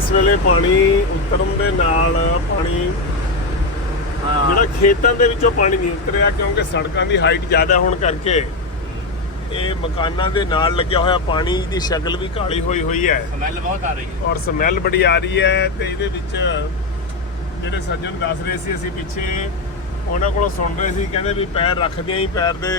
ਇਸ ਵੇਲੇ ਪਾਣੀ ਉਤਰਨ ਦੇ ਨਾਲ ਪਾਣੀ ਜਿਹੜਾ ਖੇਤਾਂ ਦੇ ਵਿੱਚੋਂ ਪਾਣੀ ਨਹੀਂ ਉਤਰਿਆ ਕਿਉਂਕਿ ਸੜਕਾਂ ਦੀ ਹਾਈਟ ਜ਼ਿਆਦਾ ਹੋਣ ਕਰਕੇ ਇਹ ਮਕਾਨਾਂ ਦੇ ਨਾਲ ਲੱਗਿਆ ਹੋਇਆ ਪਾਣੀ ਦੀ ਸ਼ਕਲ ਵੀ ਕਾਲੀ ਹੋਈ ਹੋਈ ਹੈ। ਸਮੈਲ ਬਹੁਤ ਆ ਰਹੀ ਹੈ। ਔਰ ਸਮੈਲ ਬੜੀ ਆ ਰਹੀ ਹੈ ਤੇ ਇਹਦੇ ਵਿੱਚ ਜਿਹੜੇ ਸੱਜਣ ਦੱਸ ਰਹੇ ਸੀ ਅਸੀਂ ਪਿੱਛੇ ਉਹਨਾਂ ਕੋਲੋਂ ਸੁਣ ਰਹੇ ਸੀ ਕਹਿੰਦੇ ਵੀ ਪੈਰ ਰੱਖਦਿਆਂ ਹੀ ਪੈਰ ਦੇ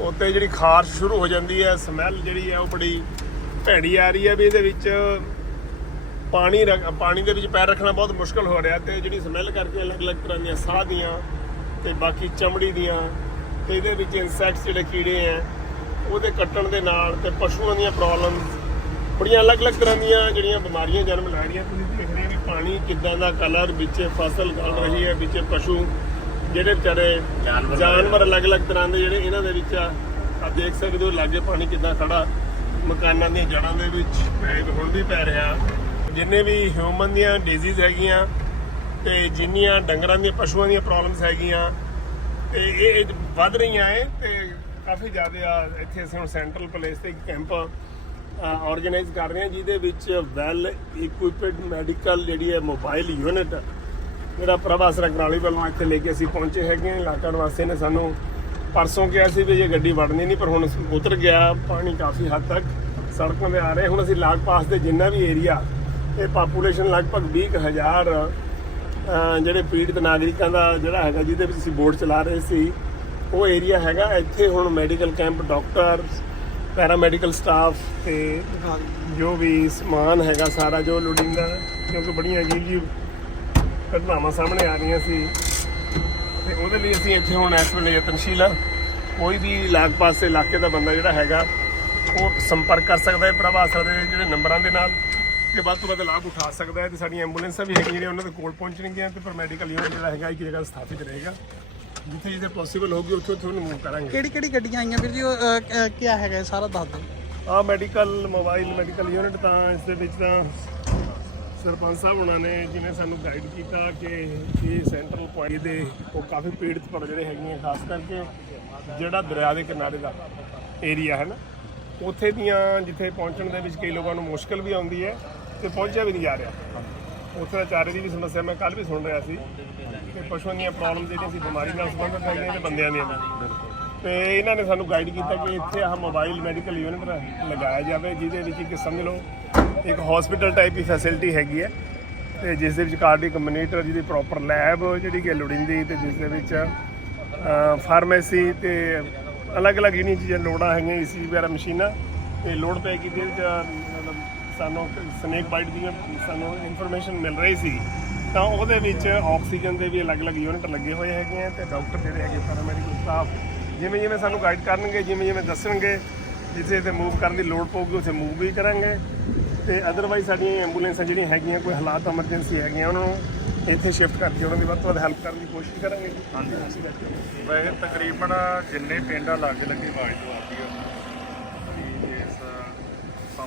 ਉੱਤੇ ਜਿਹੜੀ ਖਾਰਸ਼ ਸ਼ੁਰੂ ਹੋ ਜਾਂਦੀ ਹੈ ਸਮੈਲ ਜਿਹੜੀ ਹੈ ਉਹ ਬੜੀ ਭੈੜੀ ਆ ਰਹੀ ਹੈ ਵੀ ਇਹਦੇ ਵਿੱਚ ਪਾਣੀ ਰੱਖ- ਪਾਣੀ ਦੇ ਵਿੱਚ ਪੈਰ ਰੱਖਣਾ ਬਹੁਤ ਮੁਸ਼ਕਲ ਹੋ ਰਿਹਾ ਤੇ ਜਿਹੜੀ ਸਮੈਲ ਕਰਕੇ ਅਲੱਗ-ਅਲੱਗ ਤਰ੍ਹਾਂ ਦੀਆਂ ਸਾਹ ਦੀਆਂ ਤੇ ਬਾਕੀ ਚਮੜੀ ਦੀਆਂ ਤੇ ਇਹਦੇ ਵਿੱਚ ਇਨਸੈਕਟਸ ਜਿਹੜੇ ਕੀੜੇ ਆ ਉਹਦੇ ਕੱਟਣ ਦੇ ਨਾਲ ਤੇ ਪਸ਼ੂਆਂ ਦੀਆਂ ਪ੍ਰੋਬਲਮਸ ਬੜੀਆਂ ਅਲੱਗ-ਅਲੱਗ ਤਰ੍ਹਾਂ ਦੀਆਂ ਜਿਹੜੀਆਂ ਬਿਮਾਰੀਆਂ ਜਨਮ ਲੈ ਰਹੀਆਂ। ਤੁਸੀਂ ਦੇਖ ਰਹੇ ਹੋ ਵੀ ਪਾਣੀ ਕਿੱਦਾਂ ਦਾ ਕਲਰ ਵਿੱਚ ਫਸਲ ਗਲ ਰਹੀ ਹੈ ਵਿੱਚ ਪਸ਼ੂ ਜਿਹੜੇ ਵਿਚਾਰੇ ਜਾਨਵਰ ਜਾਨਵਰ ਅਲੱਗ-ਅਲੱਗ ਤਰ੍ਹਾਂ ਦੇ ਜਿਹੜੇ ਇਹਨਾਂ ਦੇ ਵਿੱਚ ਆ। ਆਪ ਦੇਖ ਸਕਦੇ ਹੋ ਲਾਗੇ ਪਾਣੀ ਕਿੱਦਾਂ ਖੜਾ ਮਕਾਨਾਂ ਦੀਆਂ ਜੜ੍ਹਾਂ ਦੇ ਵਿੱਚ ਪੈ ਹੁਣ ਵੀ ਪੈ ਰਿਹਾ। ਜਿੰਨੇ ਵੀ ਹਿਊਮਨ ਦੀਆਂ ਡਿਜ਼ੀਜ਼ ਹੈਗੀਆਂ ਤੇ ਜਿੰਨੀਆਂ ਡੰਗਰਾਂ ਦੀਆਂ ਪਸ਼ੂਆਂ ਦੀਆਂ ਪ੍ਰੋਬਲਮਸ ਹੈਗੀਆਂ ਤੇ ਇਹ ਵੱਧ ਰਹੀਆਂ ਐ ਤੇ ਕਾਫੀ ਜ਼ਿਆਦਾ ਇੱਥੇ ਅਸੀਂ ਹੁਣ ਸੈਂਟਰਲ ਪਲੇਸ ਤੇ ਇੱਕ ਕੈਂਪ ਆਰਗੇਨਾਈਜ਼ ਕਰ ਰਹੇ ਹਾਂ, ਜਿਹਦੇ ਵਿੱਚ ਵੈਲ ਇਕਵਿਪਡ ਮੈਡੀਕਲ ਜਿਹੜੀ ਹੈ ਮੋਬਾਈਲ ਯੂਨਿਟ ਜਿਹੜਾ ਪ੍ਰਭਾ ਸਰਗਰਾਲੀ ਵੱਲੋਂ ਇੱਥੇ ਲੈ ਕੇ ਅਸੀਂ ਪਹੁੰਚੇ ਹੈਗੇ ਹਾਂ। ਇਲਾਕਾ ਨਿਵਾਸੀ ਨੇ ਸਾਨੂੰ ਪਰਸੋਂ ਕਿਹਾ ਸੀ ਵੀ ਇਹ ਗੱਡੀ ਵੜਨੀ ਨਹੀਂ, ਪਰ ਹੁਣ ਉਤਰ ਗਿਆ, ਪਾਣੀ ਕਾਫੀ ਹੱਦ ਤੱਕ ਸੜਕਾਂ 'ਤੇ ਆ ਰਹੇ। ਹੁਣ ਅਸੀਂ ਲਾਗ ਪਾਸ ਦੇ ਜਿੰਨਾ ਵੀ ਏਰੀਆ ਇਹ ਪਾਪੂਲੇਸ਼ਨ ਲਗਭਗ 20000 ਅਹ, ਜਿਹੜੇ ਪੀੜਤ ਨਾਗਰਿਕਾਂ ਦਾ ਜਿਹੜਾ ਹੈਗਾ, ਜਿਹਦੇ ਵਿੱਚ ਅਸੀਂ ਬੋਰਡ ਚਲਾ ਰਹੇ ਸੀ, ਉਹ ਏਰੀਆ ਹੈਗਾ। ਇੱਥੇ ਹੁਣ medical camp doctor paramedical staff ਤੇ ਜੋ ਵੀ ਸਮਾਨ ਹੈਗਾ ਸਾਰਾ, ਜੋ ਲੋੜੀਂਦਾ, ਕਿਉਂਕਿ ਬੜੀਆਂ ਅਜੀਬ ਜੀ ਘਟਨਾਵਾਂ ਸਾਹਮਣੇ ਆ ਰਹੀਆਂ ਸੀ। ਤੇ ਉਹਦੇ ਲਈ ਅਸੀਂ ਇੱਥੇ ਹੁਣ ਇਸ ਵੇਲੇ ਯਤਨਸ਼ੀਲ ਆ। ਕੋਈ ਵੀ ਲਾਗ ਪਾਸ ਇਲਾਕੇ ਦਾ ਬੰਦਾ ਜਿਹੜਾ ਹੈਗਾ, ਉਹ ਸੰਪਰਕ ਕਰ ਸਕਦਾ ਹੈ। ਪ੍ਰਭਾਸਰ ਦੇ ਜਿਹੜੇ ਨੰਬਰਾਂ ਦੇ ਨਾਲ ਤੇ ਵੱਧ ਤੋਂ ਵੱਧ ਲਾਭ ਉਠਾ ਸਕਦਾ ਹੈ ਤੇ ਸਾਡੀਆਂ ਐਂਬੂਲੈਂਸਾਂ ਵੀ ਹੈਗੀਆਂ ਜਿਹੜੀਆਂ ਉਹਨਾਂ ਦੇ ਕੋਲ ਪਹੁੰਚਣਗੀਆਂ ਤੇ ਪਰ ਮੈਡੀਕਲ ਯੂਨਿਟ ਜਿਹੜਾ ਹੈਗਾ ਇੱਕ ਜਗ੍ਹਾ ਸਥਾਪਿਤ ਰਹੇਗਾ। ਜਿੱਥੇ ਜਿੱਥੇ ਪੋਸੀਬਲ ਹੋਊਗੀ ਉੱਥੇ ਉੱਥੇ ਉਹਨੂੰ ਮੂਵ ਕਰਾਂਗੇ। ਕਿਹੜੀ ਕਿਹੜੀ ਗੱਡੀਆਂ ਆਈਆਂ ਵੀਰ ਜੀ? ਉਹ ਅਹ, ਅਹ, ਕਿਆ ਹੈਗਾ ਇਹ ਸਾਰਾ ਦੱਸ ਦਿਓ। ਆ ਮੈਡੀਕਲ ਮੋਬਾਈਲ ਮੈਡੀਕਲ ਯੂਨਿਟ ਤਾਂ ਇਸ ਦੇ ਵਿੱਚ ਤਾਂ ਸਰਪੰਚ ਸਾਹਿਬ ਉਹਨਾਂ ਨੇ ਜਿਵੇਂ ਸਾਨੂੰ ਗਾਈਡ ਕੀਤਾ ਕਿ ਇਹ ਸੈਂਟਰਲ ਪੁਆਇੰਟ ਦੇ ਉਹ ਕਾਫੀ ਪੀੜਤ ਪਰ ਜਿਹੜੇ ਹੈਗੀਆਂ ਖਾਸ ਕਰਕੇ ਜਿਹੜਾ ਦਰਿਆ ਦੇ ਕਿਨਾਰੇ ਦਾ ਏਰੀਆ ਹੈ ਨਾ ਉੱਥੇ ਦੀਆਂ ਜਿੱਥੇ ਪਹੁੰਚਣ ਦੇ ਵਿੱਚ ਕਈ ਲੋਕਾਂ ਨੂੰ ਮੁਸ਼ਕਲ ਵੀ ਆਉਂਦੀ ਹੈ। ਤੇ ਪਹੁੰਚਿਆ ਵੀ ਨਹੀਂ ਜਾ ਰਿਹਾ। ਉੱਥੇ ਚਾਰੇ ਦੀ ਵੀ ਸਮੱਸਿਆ, ਮੈਂ ਕੱਲ ਵੀ ਸੁਣ ਰਿਹਾ ਸੀ ਕਿ ਪਸ਼ੂਆਂ ਦੀਆਂ ਪ੍ਰੋਬਲਮ ਜਿਹੜੀਆਂ ਸੀ, ਬਿਮਾਰੀ ਨਾਲ ਸੰਬੰਧਿਤ ਹੈਗੀਆਂ ਤੇ ਬੰਦਿਆਂ ਦੀਆਂ। ਵੀ ਤੇ ਇਹਨਾਂ ਨੇ ਸਾਨੂੰ ਗਾਈਡ ਕੀਤਾ ਕਿ ਇੱਥੇ ਆਹ ਮੋਬਾਈਲ ਮੈਡੀਕਲ ਯੂਨਿਟ ਲਗਾਇਆ ਜਾਵੇ, ਜਿਹਦੇ ਵਿੱਚ ਕਿ ਸਮਝ ਲਓ, ਇੱਕ ਹਸਪੀਟਲ ਟਾਈਪ ਦੀ ਫੈਸਿਲਿਟੀ ਹੈਗੀ ਹੈ ਤੇ ਜਿਸ ਦੇ ਵਿੱਚ ਕਾਰਡਿਕ ਮੋਨੀਟਰ ਜਿਹਦੀ ਪ੍ਰੋਪਰ ਲੈਬ ਜਿਹੜੀ ਕਿ ਲੋੜੀਂਦੀ ਤੇ ਜਿਸ ਦੇ ਵਿੱਚ ਫਾਰਮੇਸੀ ਤੇ ਅਲੱਗ-ਅਲੱਗ ਜਿਹੜੀਆਂ ਚੀਜ਼ਾਂ ਲੋੜਾਂ ਹੈਗੀਆਂ ਈਸੀ ਵਗੈਰਾ ਮਸ਼ੀਨਾਂ, ਤੇ ਲੋੜ ਪੈ ਕੀਤੀ ਵਿੱਚ ਮਤਲਬ ਸਾਨੂੰ ਸਨੇਕ ਬਾਈਟ ਦੀਆਂ ਸਾਨੂੰ ਇਨਫੋਰਮੇਸ਼ਨ ਮਿਲ ਰਹੀ ਸੀ, ਤਾਂ ਉਹਦੇ ਵਿੱਚ ਆਕਸੀਜਨ ਦੇ ਵੀ ਅਲੱਗ-ਅਲੱਗ ਯੂਨਿਟ ਲੱਗੇ ਹੋਏ ਹੈਗੇ ਆ ਤੇ ਡਾਕਟਰ ਜਿਹੜੇ ਹੈਗੇ ਪੈਰਾਮੈਡੀਕਲ ਸਟਾਫ ਜਿਵੇਂ ਜਿਵੇਂ ਸਾਨੂੰ ਗਾਈਡ ਕਰਨਗੇ ਜਿਵੇਂ ਜਿਵੇਂ ਦੱਸਣਗੇ, ਜਿੱਥੇ ਤੇ ਮੂਵ ਕਰਨ ਦੀ ਲੋੜ ਪਊਗੀ, ਉੱਥੇ ਮੂਵ ਵੀ ਕਰਾਂਗੇ। ਤੇ ਅਦਰਵਾਈਜ਼ ਸਾਡੀਆਂ ਐਂਬੂਲੈਂਸਾਂ ਜਿਹੜੀਆਂ ਹੈਗੀਆਂ, ਕੋਈ ਹਾਲਾਤ ਐਮਰਜੈਂਸੀ ਹੈਗੀਆਂ ਉਹਨਾਂ ਨੂੰ ਇੱਥੇ ਸ਼ਿਫਟ ਕਰਕੇ ਉਹਨਾਂ ਦੀ ਵੱਧ ਤੋਂ ਵੱਧ ਹੈਲਪ ਕਰਨ ਦੀ ਕੋਸ਼ਿਸ਼ ਕਰਾਂਗੇ। ਹਾਂਜੀ। ਵੈਸੇ ਤਕਰੀਬਨ ਜਿੰਨੇ ਪਿੰਡਾਂ ਆ ਲਾਗੇ ਲੱਗੇ ਆਵਾਜ਼ ਤੋਂ ਆਉਂਦੀ ਆ।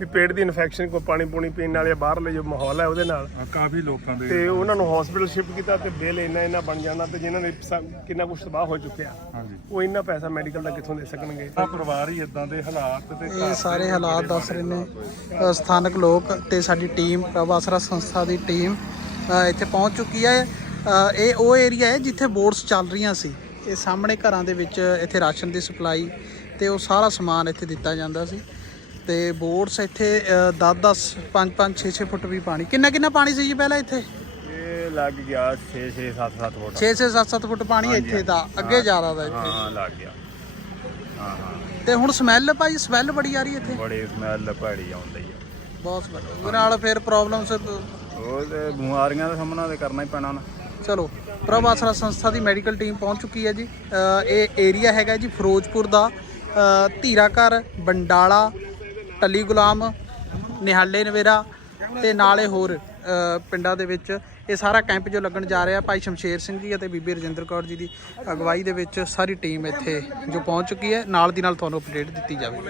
ਵੀ ਪੇਟ ਦੀ ਇਨਫੈਕਸ਼ਨ ਕੋਈ ਪਾਣੀ ਪੂਣੀ ਪੀਣ ਨਾਲ ਜਾਂ ਬਾਹਰਲੇ ਜੋ ਮਾਹੌਲ ਹੈ ਉਹਦੇ ਨਾਲ। ਕਾਫੀ ਲੋਕਾਂ ਦੇ ਤੇ ਉਹਨਾਂ ਨੂੰ ਹਸਪੀਟਲ ਸ਼ਿਫਟ ਕੀਤਾ ਤੇ ਬਿੱਲ ਇੰਨਾ ਇੰਨਾ ਬਣ ਜਾਂਦਾ ਤੇ ਜਿਨ੍ਹਾਂ ਨੇ ਕਿੰਨਾ ਕੁਛ ਤਬਾਹ ਹੋ ਚੁੱਕਿਆ ਹਾਂਜੀ। ਉਹ ਇੰਨਾ ਪੈਸਾ ਮੈਡੀਕਲ ਦਾ ਕਿੱਥੋਂ ਦੇ ਸਕਣਗੇ? ਪਰਿਵਾਰ ਹੀ ਇਦਾਂ ਦੇ ਹਾਲਾਤ ਤੇ ਇਹ ਸਾਰੇ ਹਾਲਾਤ ਦੱਸ ਰਹੇ ਨੇ। ਅ, ਸਥਾਨਕ ਲੋਕ ਤੇ ਸਾਡੀ ਟੀਮ ਪ੍ਰਭਾਸਰਾ ਸੰਸਥਾ ਦੀ ਟੀਮ ਅ, ਇੱਥੇ ਪਹੁੰਚ ਚੁੱਕੀ ਹੈ। ਅ, ਇਹ ਉਹ ਏਰੀਆ ਹੈ ਜਿੱਥੇ ਬੋਟਸ ਚੱਲ ਰਹੀਆਂ ਸੀ। ਇਹ ਸਾਹਮਣੇ ਘਰਾਂ ਦੇ ਵਿੱਚ ਇੱਥੇ ਰਾਸ਼ਨ ਦੀ ਸਪਲਾਈ ਤੇ ਉਹ ਸਾਰਾ ਸਮਾਨ ਇੱਥੇ ਦਿੱਤਾ ਜਾਂਦਾ ਸੀ। ਤੇ ਬੋਟਸ ਇੱਥੇ 10 10 5 5 6 6 ਫੁੱਟ ਵੀ ਪਾਣੀ। ਕਿੰਨਾ ਕਿੰਨਾ ਪਾਣੀ ਸੀ ਜੀ ਪਹਿਲਾਂ ਇੱਥੇ? ਇਹ ਲੱਗ ਗਿਆ 6 6 7 7 ਫੁੱਟ। 6 6 7 7 ਫੁੱਟ ਪਾਣੀ ਇੱਥੇ ਦਾ ਅੱਗੇ ਜ਼ਿਆਦਾ ਦਾ ਇੱਥੇ। ਹਾਂ ਲੱਗ ਗਿਆ। ਹਾਂ ਹਾਂ। ਤੇ ਹੁਣ ਸਮੈਲ ਭਾਈ ਸਮੈਲ ਬੜੀ ਆ ਰਹੀ ਇੱਥੇ? ਬੜੀ ਸਮੈਲ ਭੈੜੀ ਆਉਂਦੀ ਆ। ਬਹੁਤ ਸਮੈਲ। ਉਹਦੇ ਨਾਲ ਫਿਰ ਪ੍ਰੋਬਲਮਸ ਉਹ ਬਿਮਾਰੀਆਂ ਦਾ ਸਾਹਮਣਾ ਤੇ ਕਰਨਾ ਹੀ ਪੈਣਾ ਨਾ। ਚਲੋ ਪ੍ਰਭ ਆਸਰਾ ਸੰਸਥਾ ਦੀ ਮੈਡੀਕਲ ਟੀਮ ਪਹੁੰਚ ਚੁੱਕੀ ਹੈ ਜੀ। ਇਹ ਏਰੀਆ ਹੈਗਾ ਜੀ ਫਿਰੋਜ਼ਪੁਰ ਦਾ। ਧੀਰਾ ਘਰ ਬੰਡਾਲਾ ਟੱਲੀ ਗੁਲਾਮ, ਨਿਹਾਲੇ ਨਵੇਰਾ ਤੇ ਨਾਲੇ ਹੋਰ ਪਿੰਡਾਂ ਦੇ ਵਿੱਚ ਇਹ ਸਾਰਾ ਕੈਂਪ ਜੋ ਲੱਗਣ ਜਾ ਰਿਹਾ ਭਾਈ ਸ਼ਮਸ਼ੇਰ ਸਿੰਘ ਜੀ ਅਤੇ ਬੀਬੀ ਰਜਿੰਦਰ ਕੌਰ ਜੀ ਦੀ ਅਗਵਾਈ ਦੇ ਵਿੱਚ ਸਾਰੀ ਟੀਮ ਇੱਥੇ ਜੋ ਪਹੁੰਚ ਚੁੱਕੀ ਹੈ। ਨਾਲ ਦੀ ਨਾਲ ਤੁਹਾਨੂੰ ਅਪਡੇਟ ਦਿੱਤੀ ਜਾਵੇਗੀ।